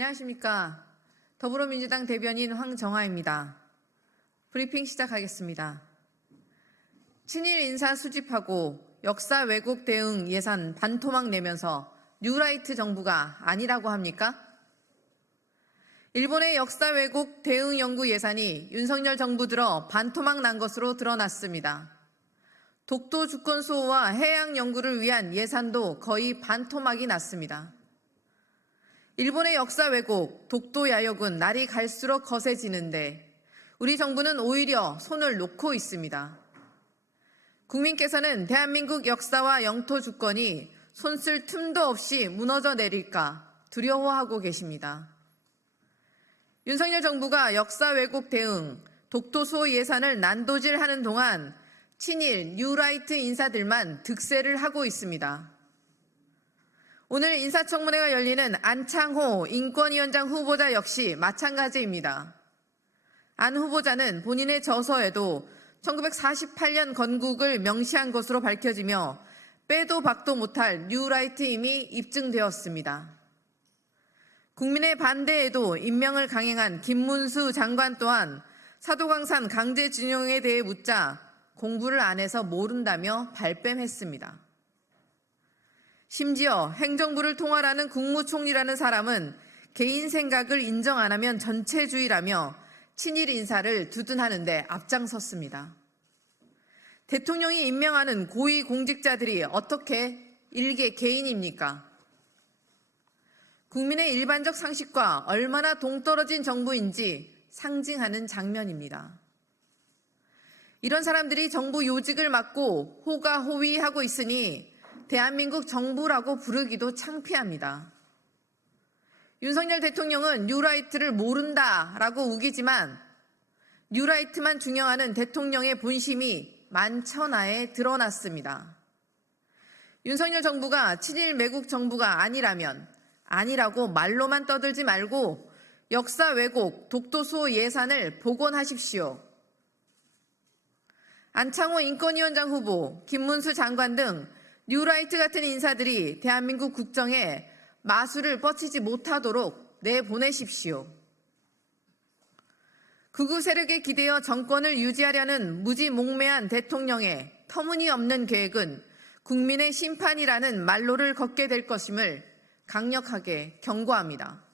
안녕하십니까. 더불어민주당 대변인 황정아입니다. 브리핑 시작하겠습니다. 친일 인사 수집하고 역사 왜곡 대응 예산 반토막 내면서 뉴라이트 정부가 아니라고 합니까? 일본의 역사 왜곡 대응 연구 예산이 윤석열 정부 들어 반토막 난 것으로 드러났습니다. 독도 주권 수호와 해양 연구를 위한 예산도 거의 반토막이 났습니다. 일본의 역사 왜곡, 독도 야욕은 날이 갈수록 거세지는데 우리 정부는 오히려 손을 놓고 있습니다. 국민께서는 대한민국 역사와 영토 주권이 손쓸 틈도 없이 무너져 내릴까 두려워하고 계십니다. 윤석열 정부가 역사 왜곡 대응, 독도 수호 예산을 난도질하는 동안 친일, 뉴라이트 인사들만 득세를 하고 있습니다. 오늘 인사청문회가 열리는 안창호 인권위원장 후보자 역시 마찬가지입니다. 안 후보자는 본인의 저서에도 1948년 건국을 명시한 것으로 밝혀지며 빼도 박도 못할 뉴라이트임이 입증되었습니다. 국민의 반대에도 임명을 강행한 김문수 장관 또한 사도광산 강제징용에 대해 묻자 공부를 안 해서 모른다며 발뺌했습니다. 심지어 행정부를 통할하는 국무총리라는 사람은 개인 생각을 인정 안 하면 전체주의라며 친일 인사를 두둔하는데 앞장섰습니다. 대통령이 임명하는 고위 공직자들이 어떻게 일개 개인입니까? 국민의 일반적 상식과 얼마나 동떨어진 정부인지 상징하는 장면입니다. 이런 사람들이 정부 요직을 맡고 호가호위하고 있으니 대한민국 정부라고 부르기도 창피합니다. 윤석열 대통령은 뉴라이트를 모른다라고 우기지만 뉴라이트만 중용하는 대통령의 본심이 만천하에 드러났습니다. 윤석열 정부가 친일 매국 정부가 아니라면 아니라고 말로만 떠들지 말고 역사 왜곡, 독도 수호 예산을 복원하십시오. 안창호 인권위원장 후보, 김문수 장관 등 뉴라이트 같은 인사들이 대한민국 국정에 마술을 뻗치지 못하도록 내보내십시오. 극우 세력에 기대어 정권을 유지하려는 무지몽매한 대통령의 터무니없는 계획은 국민의 심판이라는 말로를 걷게 될 것임을 강력하게 경고합니다.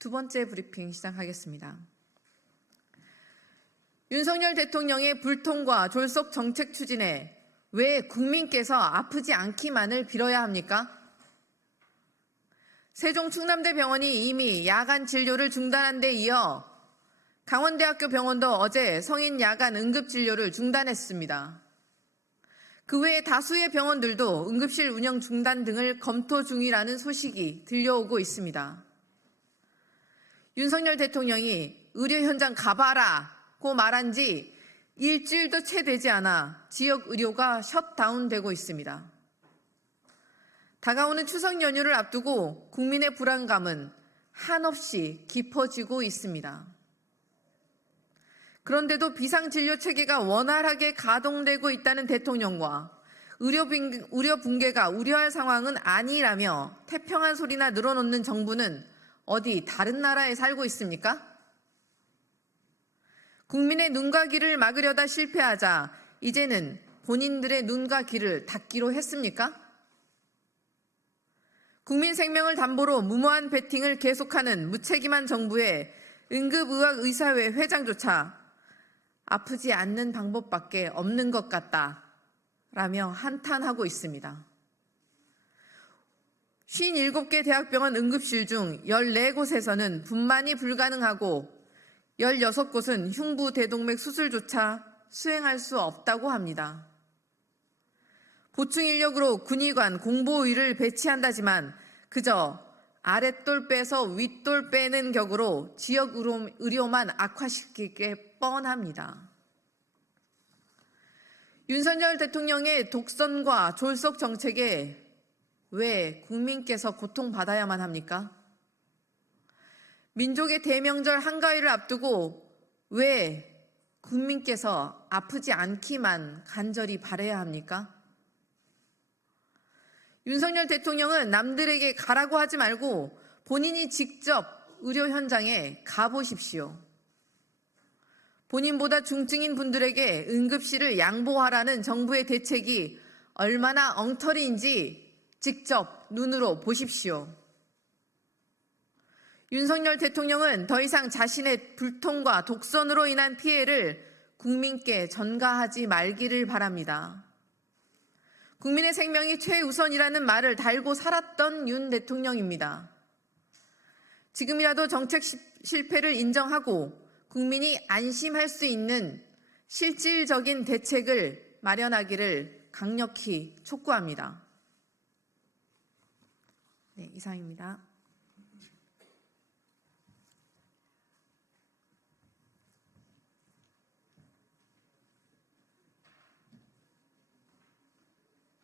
두 번째 브리핑 시작하겠습니다. 윤석열 대통령의 불통과 졸속 정책 추진에 왜 국민께서 아프지 않기만을 빌어야 합니까? 세종 충남대병원이 이미 야간 진료를 중단한 데 이어 강원대학교 병원도 어제 성인 야간 응급진료를 중단했습니다. 그 외에 다수의 병원들도 응급실 운영 중단 등을 검토 중이라는 소식이 들려오고 있습니다. 윤석열 대통령이 의료 현장 가봐라고 말한 지 일주일도 채 되지 않아 지역 의료가 셧다운되고 있습니다. 다가오는 추석 연휴를 앞두고 국민의 불안감은 한없이 깊어지고 있습니다. 그런데도 비상진료 체계가 원활하게 가동되고 있다는 대통령과 의료 붕괴가 우려할 상황은 아니라며 태평한 소리나 늘어놓는 정부는 어디 다른 나라에 살고 있습니까? 국민의 눈과 귀를 막으려다 실패하자 이제는 본인들의 눈과 귀를 닫기로 했습니까? 국민 생명을 담보로 무모한 베팅을 계속하는 무책임한 정부의 응급의학의사회 회장조차 아프지 않는 방법밖에 없는 것 같다라며 한탄하고 있습니다. 57개 대학병원 응급실 중 14곳에서는 분만이 불가능하고 16곳은 흉부대동맥 수술조차 수행할 수 없다고 합니다. 보충 인력으로 군의관, 공보의를 배치한다지만 그저 아랫돌 빼서 윗돌 빼는 격으로 지역 의료만 악화시키게 뻔합니다. 윤석열 대통령의 독선과 졸속 정책에 왜 국민께서 고통받아야만 합니까? 민족의 대명절 한가위를 앞두고 왜 국민께서 아프지 않기만 간절히 바라야 합니까? 윤석열 대통령은 남들에게 가라고 하지 말고 본인이 직접 의료 현장에 가보십시오. 본인보다 중증인 분들에게 응급실을 양보하라는 정부의 대책이 얼마나 엉터리인지 직접 눈으로 보십시오. 윤석열 대통령은 더 이상 자신의 불통과 독선으로 인한 피해를 국민께 전가하지 말기를 바랍니다. 국민의 생명이 최우선이라는 말을 달고 살았던 윤 대통령입니다. 지금이라도 정책 실패를 인정하고 국민이 안심할 수 있는 실질적인 대책을 마련하기를 강력히 촉구합니다. 네, 이상입니다.